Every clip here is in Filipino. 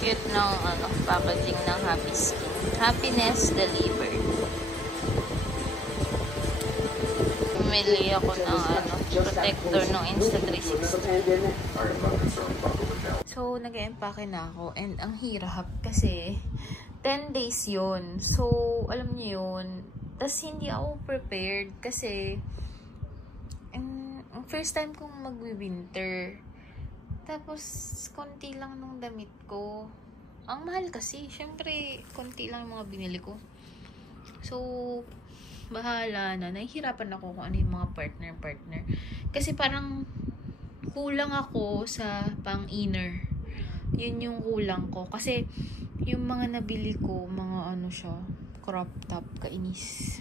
Cute ng packaging ng Happy Skin. Happiness delivered. Bumili ako ng protector ng Insta360. So, nag-empake na ako. And ang hirap kasi 10 days yun. So, alam niyo yun. Tapos, hindi ako prepared kasi ang first time kong mag-winter. Tapos, konti lang nung damit ko. Ang mahal kasi. Syempre, konti lang yung mga binili ko. So, bahala na. Nahihirapan ako kung ano yung mga partner. Kasi parang kulang ako sa pang-inner. Yun yung kulang ko. Kasi, yung mga nabili ko, mga crop top, kainis.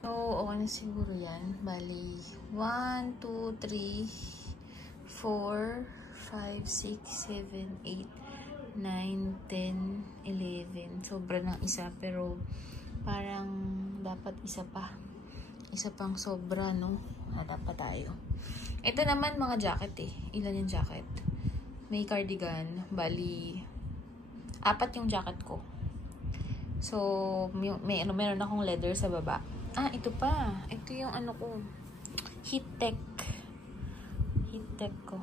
So, okay na siguro yan. Bali, 1, 2, 3, 4, 5, 6, 7, 8, 9, 10, 11. Sobra ng isa, pero parang dapat isa pa. Isa pang sobra, no? Dapat tayo. Ito naman, mga jacket eh. Ilan yung jacket? May cardigan. Bali, 4 yung jacket ko. So, meron akong leather sa baba. Ito pa. Ito yung ko. Heat Tech ko.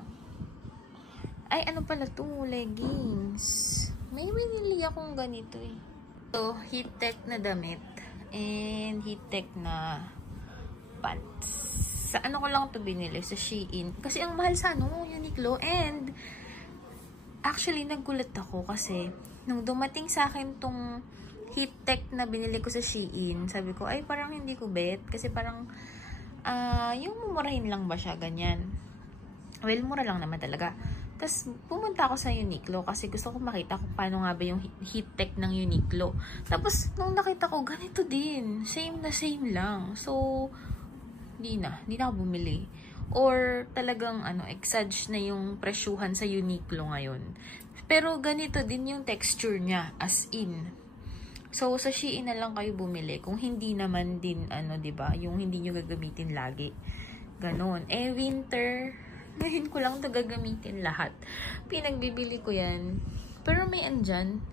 Ay, pala to? Leggings. May binili akong ganito eh. So, Heat Tech na damit. And Heat Tech na pants. Sa ko lang to binili? Sa Shein. Kasi ang mahal sa Uniqlo. And, actually, nagulat ako kasi nung dumating sa akin tong Heat Tech na binili ko sa Shein, sabi ko, ay, parang hindi ko bet. Kasi parang, yung mumurahin lang ba siya, ganyan. Well, mura lang naman talaga. Tapos, pumunta ako sa Uniqlo kasi gusto ko makita kung paano nga ba yung Heat Tech ng Uniqlo. Tapos, nung nakita ko, ganito din. Same na same lang. So, hindi na ako bumili. Or, talagang, exage na yung presyuhan sa Uniqlo ngayon. Pero, ganito din yung texture niya, as in. So, sa Shein na lang kayo bumili. Kung hindi naman din, diba, yung hindi nyo gagamitin lagi. Ganon. Winter, ngayon ko lang to gagamitin lahat. Pinagbibili ko yan. Pero may andyan.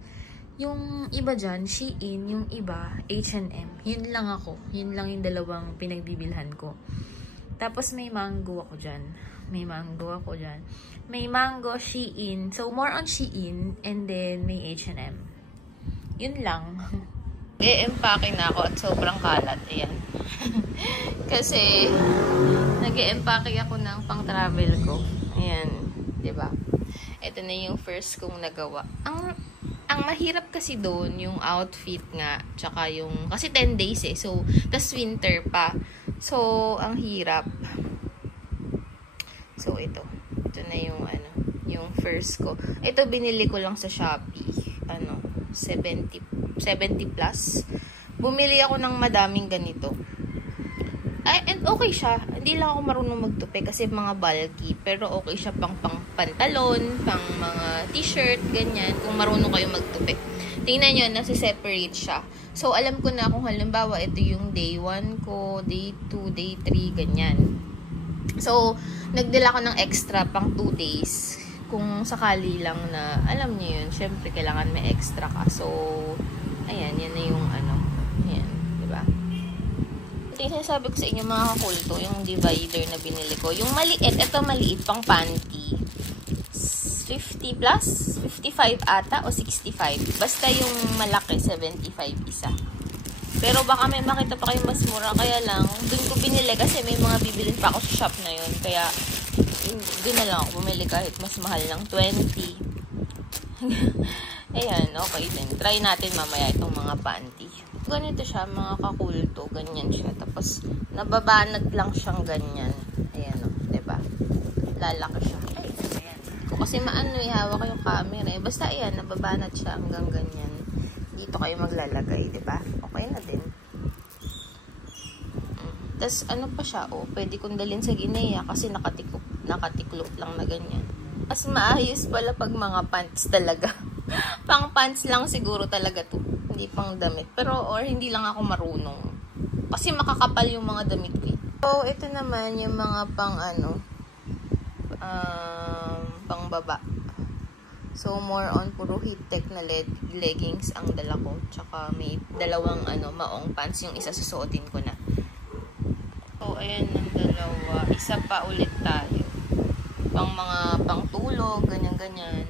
Yung iba dyan, Shein. Yung iba, H&M. Yun lang ako. Yun lang yung dalawang pinagbibilhan ko. Tapos may Mango ako dyan. May Mango, Shein. So, more on Shein. And then, may H&M. Yun lang. Empake na ako at sobrang kalat. Ayan. Kasi, nag-empake ako ng pang-travel ko. Ayan. Diba? Ito na yung first kong nagawa. Ang mahirap kasi doon, yung outfit nga. Tsaka yung, kasi 10 days eh. So, tas winter pa. So, ang hirap. So, ito. Ito na yung, yung first ko. Ito, binili ko lang sa Shopee. 70 plus. Bumili ako ng madaming ganito. And okay siya. Hindi lang ako marunong magtupi kasi mga bulky. Pero okay siya pang pantalon, pang mga t-shirt, ganyan. Kung marunong kayo magtupi. Tingnan nyo, nasi-separate siya. So, alam ko na kung halimbawa, ito yung day 1 ko, day 2, day 3, ganyan. So, nagdala ko ng extra pang 2 days. Kung sakali lang na, alam niyo yun, syempre kailangan may extra ka. So, ayan, yan na yung ayan, diba? Ito yung sinasabi ko sa inyo mga kakulto, yung divider na binili ko. Yung maliit, ito maliit, pang panty. 50 plus? 55 ata o 65? Basta yung malaki, 75 isa. Pero baka may makita pa kayo mas mura, kaya lang, dun ko binili kasi may mga bibilin pa ako sa shop na yun. Kaya, doon na lang ako bumili kahit mas mahal lang 20. Ayan, okay din. Try natin mamaya itong mga panty. Ganito siya, mga kakulto. Ganyan siya. Tapos, nababanat lang siyang ganyan. Ayan o, diba? Lalaki siya. Ay, ayan. Kasi hawak yung camera eh. Basta ayan, nababanat siya hanggang ganyan. Dito kayo maglalagay, diba? Okay na din. Tapos, pa siya, pwede kong dalhin sa Ginea kasi nakatiklop lang na ganyan. Mas maayos pala pag mga pants talaga. Pang pants lang siguro talaga to. Hindi pang damit. Pero, or hindi lang ako marunong. Kasi makakapal yung mga damit ko. So, ito naman yung mga pang pang baba. So, more on puro heat tech na leggings ang dala ko. Tsaka may dalawang maong pants. Yung isa susuotin ko na. So, ayan ang dalawa. Isa pa ulit tayo. Pang mga pangtulog, ganyan-ganyan.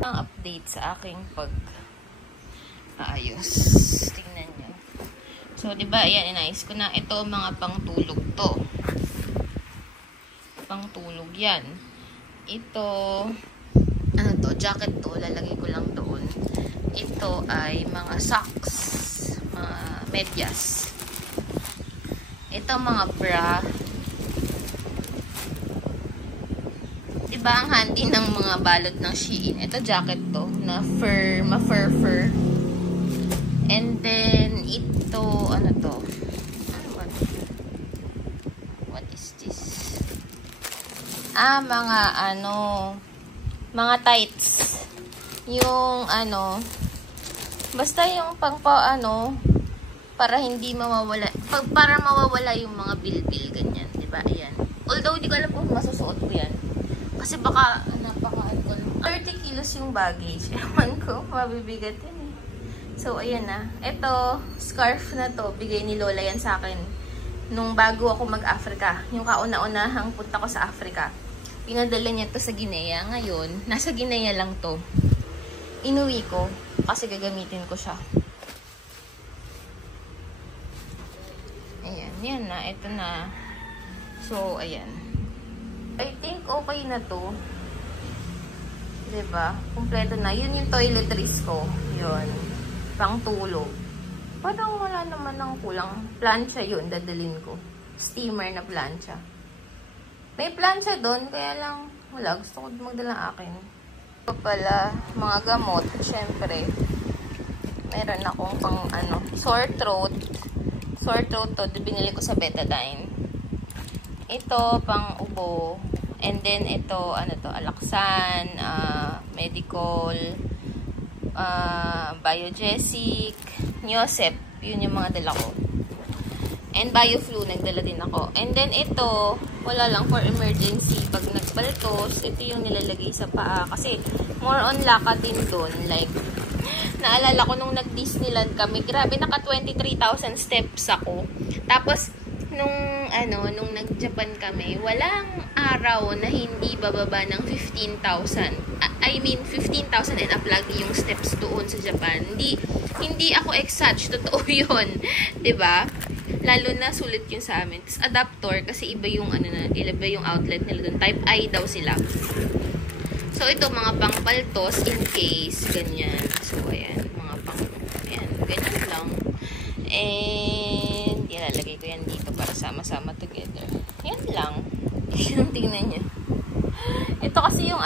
Ang update sa aking pag-aayos. Tingnan nyo. So, diba, ayan, inayos ko na. Ito, mga pangtulog to. Pangtulog yan. Ito, ano to, jacket to, lalagay ko lang doon. Ito ay mga socks, mga medyas. Ito mga bra. Diba ang handy ng mga balot ng Shein? Ito jacket to, na fur, ma-fur. And then, ito, ano to? Ano ba? What is this? Mga tights. Yung, basta yung para hindi mawawala, para mawawala yung mga bilbil, ganyan, diba? Ayan. Although, di ko alam kung masusuot ko yan. Kasi baka, napaka-alcohol. 30 kilos yung baggage. Ewan ko, mabibigat yan eh. So, ayan na. Ito, scarf na to, bigay ni Lola yan sa akin. Nung bago ako mag-Africa. Yung kauna-unahang punta ko sa Africa. Pinadala niya to sa Guinea. Ngayon, nasa Guinea lang to. Inuwi ko kasi gagamitin ko siya. Ayan, yan na. Ito na. So, ayan. I think okay na to. Diba? Kompleto na. Yun yung toiletries ko. Yun. Pangtulog. Parang wala naman ng kulang. Plancha yun, dadalhin ko. Steamer na plancha. May plancha doon, kaya lang wala. Gusto ko magdala akin. Ito pala, mga gamot. Siyempre, meron akong pang sore throat. Sore throat to, binili ko sa Betadine. Ito, pang ubo. And then, ito, Alaxan, Medicol, Biogesic, Neosep. Yun yung mga dala ko. And Bioflu, nagdala din ako. And then, ito, wala lang for emergency. Pag nagbaltos, ito yung nilalagay sa paa. Kasi, more on lakad din doon. Like, naalala ko nung nag-Disneyland kami, grabe, naka 23,000 steps ako. Tapos, nung nag-Japan kami, walang araw na hindi bababa ng 15,000. I mean, 15,000 and up lagi yung steps doon sa Japan. Hindi ako exage, totoo yun. 'Di ba? Lalo na sulit yun sa amin. Tapos adapter, kasi iba yung iba yung outlet nila doon. Type I daw sila. So, ito, mga pangpaltos in case, ganyan. So, ayan, ayan, ganyan lang. And, ilalagay ko yan dito para sama-sama together. Yan lang. Tingnan nyo. Ito kasi yung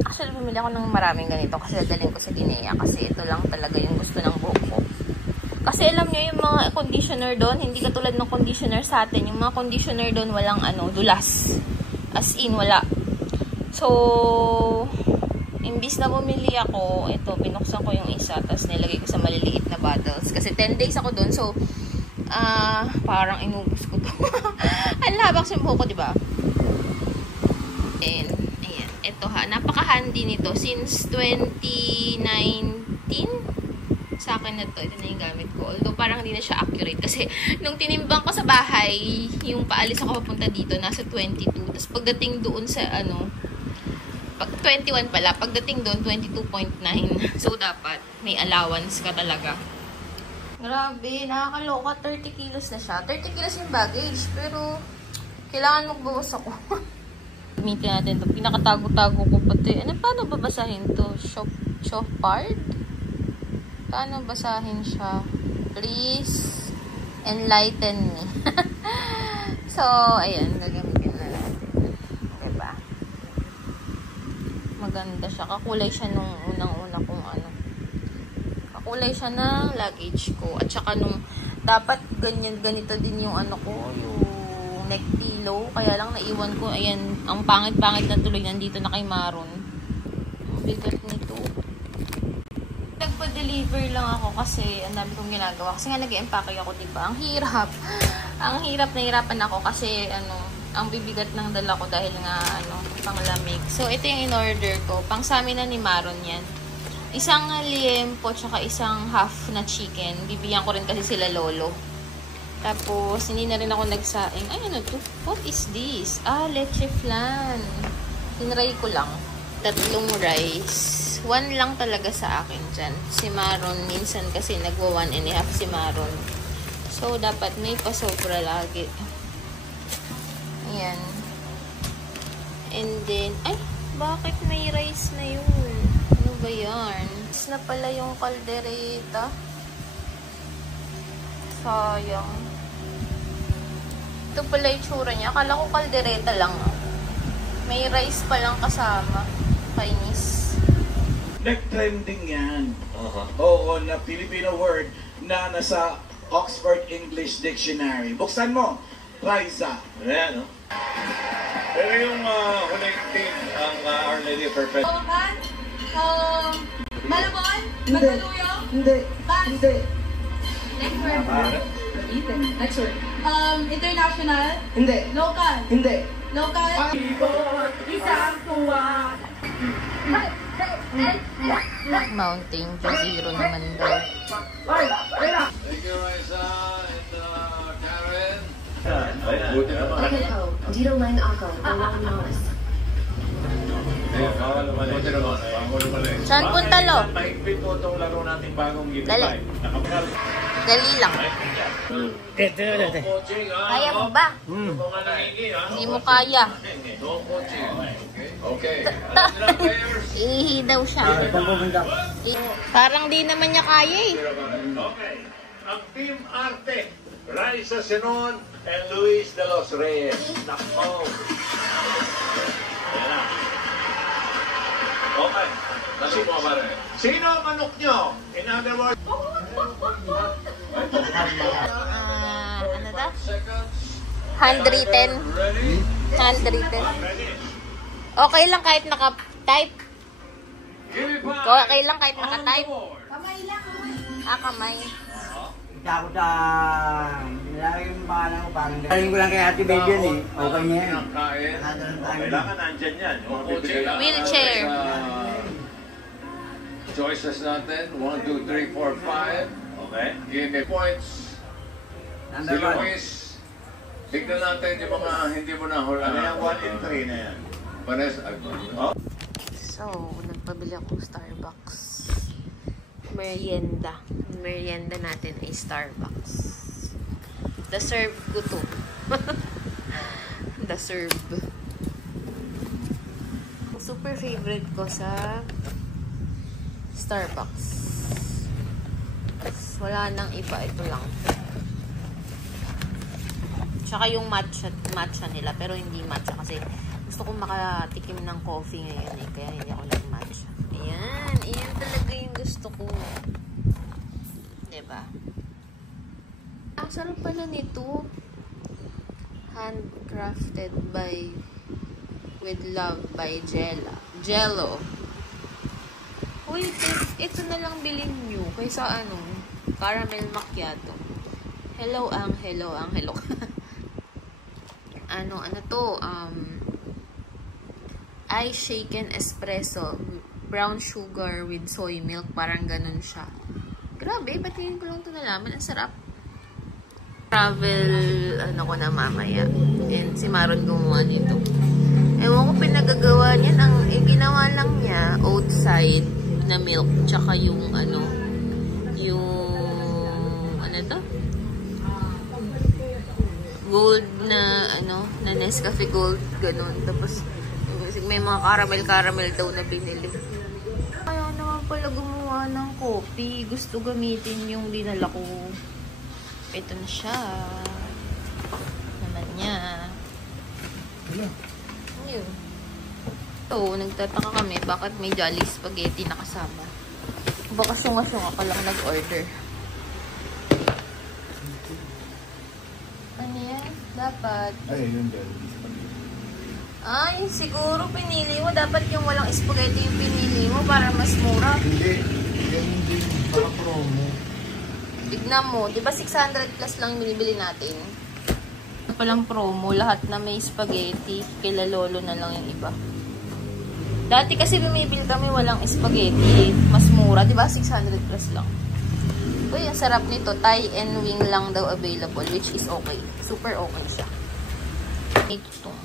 actually, bumili ako ng maraming ganito kasi dadalhin ko sa Guinea. Kasi ito lang talaga yung gusto ng buhok ko. Kasi alam nyo, yung mga conditioner doon, hindi katulad ng conditioner sa atin. Yung mga conditioner doon, walang dulas. As in, wala. So, imbis na bumili ako, ito, pinuksan ko yung isa, tapos nilagay ko sa maliliit na bottles. Kasi 10 days ako doon, so, parang inubos ko to. Ang labak sa buhok ko, diba? And, ayan, ito ha, napaka-handy nito. Since 2019, sa akin na to, ito na yung gamit ko. Although parang hindi na siya accurate kasi nung tinimbang ko sa bahay, yung paalis ako papunta dito, nasa 22. Tapos pagdating doon sa 21 pala, pagdating doon 22.9. So dapat may allowance ka talaga. Grabe, nakakaloka, 30 kilos na siya. 30 kilos yung baggage, pero kailangan magbawas ako. Gamitin natin ito. Pinakatago-tago ko pati. Paano babasahin to? Chopard? Paano basahin siya? Please enlighten me. So, ayan. Gagamitin na natin. Diba? Maganda siya. Kakulay siya nung unang-una kong Kakulay siya ng luggage ko. At saka nung dapat ganito din yung yung neck pillow. Kaya lang naiwan ko. Ayan. Ang pangit-pangit na tuloy. Nandito na kay Maron. Ang bigat nito. Nagpa-deliver lang ako kasi ang dami kong ginagawa. Kasi nga nag-empake ako, diba? Ang hirap. Ang hirap, nahirapan ako kasi ang bibigat ng dala ko dahil nga panglamig. So, ito yung in-order ko. Pang sa amin na ni Maron yan. Isang liempo, tsaka isang half na chicken. Bibigyan ko rin kasi sila lolo. Tapos, hindi na rin ako nagsaing. Ay, ano to? What is this? Ah, leche flan. Tinry ko lang. 3 rice. 1 lang talaga sa akin dyan. Si Maron, minsan kasi nagwa 1.5 si Maron. So, dapat may pasobra lagi. Ayan. And then, ay, bakit may rice na yun? Ano ba yan? Rice na pala yung kaldereta. Sayang. Ito pala yung tsura niya. Akala ko kaldereta lang. May rice pa lang kasama. Kainis. Nag-trending yan. Oo, na Filipino word na nasa Oxford English Dictionary. Buksan mo, Liza. Ayan, no? Pero yung huling team, ang Our Lady of Perfect. Malabon? Mandaluyong? Hindi. Hindi. Next word. Next word. International? Hindi. Local? Hindi. Local? Isang tuwa. Mountain Dew Zero naman daw. Thank you, Raisa and Karen. Buti naman. Okay po, dito lang ako, walang malas. Buti naman. Bago lumalis. Saan punta, Lo? Mahigpit mo itong laro nating bagong Dali. gitibay. Nakapagkal. Dali lang. Coaching, Kaya mo ba? Ito nga nangingi, ha? Hindi mo kaya. No coaching. Okay. Alam nila, players. Ihi daw siya. Parang di naman niya kaya eh. Okay. Ang Team Arte, Raisa Senon and Luis de los Reyes. Nako. Ayan na. Okay. Nasi mo, pare. Sino ang manok nyo? In other words, Ano da? seconds. Handwritten. Ready? Handwritten. Ready. Okay lang kahit naka-type. Give me five. Okay lang kahit On naka-type. the board. Kamay lang, kamay. Ah, kamay. Ikaw sa... Nilagay yung pangalan ko parang... Galing ko lang kay Ate Bel yan eh. Okay niya yan. Kinakain. Kailangan nandyan yan. Yung coaching. Wheelchair. Choices natin. 1, 2, 3, 4, 5. Okay. Give me points. Si Number 1. Luis. Tignan natin yung mga hindi mo nahula. Ano yung 1 and 3 na yan? Pares. So, nagpabili akong Starbucks. Merienda. Merienda natin ay Starbucks. The-serve ko to. The-serve. Super favorite ko sa Starbucks. Wala nang iba. Ito lang. Tsaka yung matcha nila. Pero hindi matcha kasi gusto kong makatikim ng coffee ngayon eh. Kaya hindi ako nag-matcha. Ayan. Ayan talaga yung gusto ko. Diba? Ang sarap pala nito. Handcrafted by with love by Jello. Uy, ito na lang bilhin nyo. Kaysa ano, caramel macchiato. Hello. ano to? Ice shaken espresso. Brown sugar with soy milk. Parang ganun siya. Grabe, ba't hindi ko lang ito nalaman? Ang sarap. Travel, ano ko na mamaya. And si Maron gumawa nito. Ewan ko pinagagawa niyan. Ang ginawa lang niya, outside na milk. Tsaka yung ano to? Gold na, na Nescafe Gold. Ganun. Tapos, may mga caramel daw na binili. Kaya naman pala gumawa ng coffee. Gusto gamitin yung dinala ko. Ito na siya. Naman niya. Ayun. So, nagtataka kami bakit may Jolly Spaghetti na kasama. Baka sunga-sunga ka lang nag-order. Ano yan? Dapat. Ay, yun din. Ay, siguro pinili mo. Dapat yung walang spaghetti yung pinili mo para mas mura. Hindi. Yan hindi. Baka promo. Tignan mo. Diba 600 plus lang binibili natin? Ito palang promo. Lahat na may spaghetti. Kila lolo na lang yung iba. Dati kasi bumibili kami walang spaghetti. Mas mura, di ba? 600 plus lang. Uy, ang sarap nito. Thai and wing lang daw available, which is okay. Super okay siya. May tutong.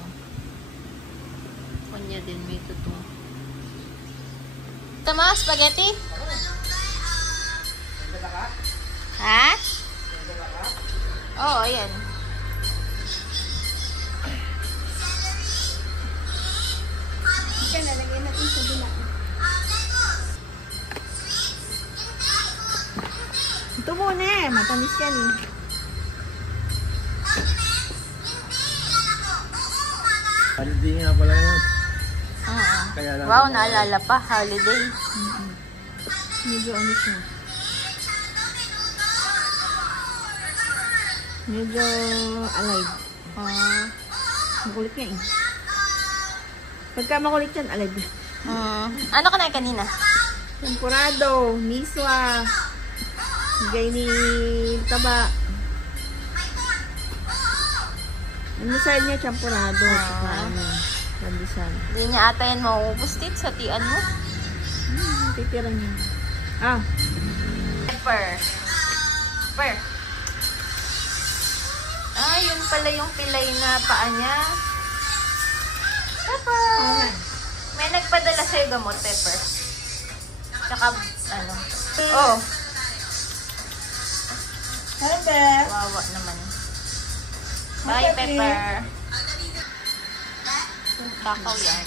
Kanya din may tutong. Tama, spaghetti? Ha? Oo, ayan. Nalagyan natin sa bilang. Ito muna eh. Matamis yan eh. Holiday nga pala yun. Kaya lang. Wow, naalala pa. Holiday. Medyo ano siya. Medyo alive. Makulit nga eh. Pagka makulit yan, alive. Ano ka na kanina? Tempurado, miswa, bigay ni Taba. Ano sa'yo niya, champurado. Ano, landisan. Hindi niya ata yan mauubos din sa tian mo. Titira niya. Pepper. Pepper. Yun pala yung pilay na paa niya. Pepper. May nagpadala sa'yo gamot, Pepper. Tsaka, ano. Oh. Hi, Beth. Wawa naman. Bye, Pepper. Kakaw yan.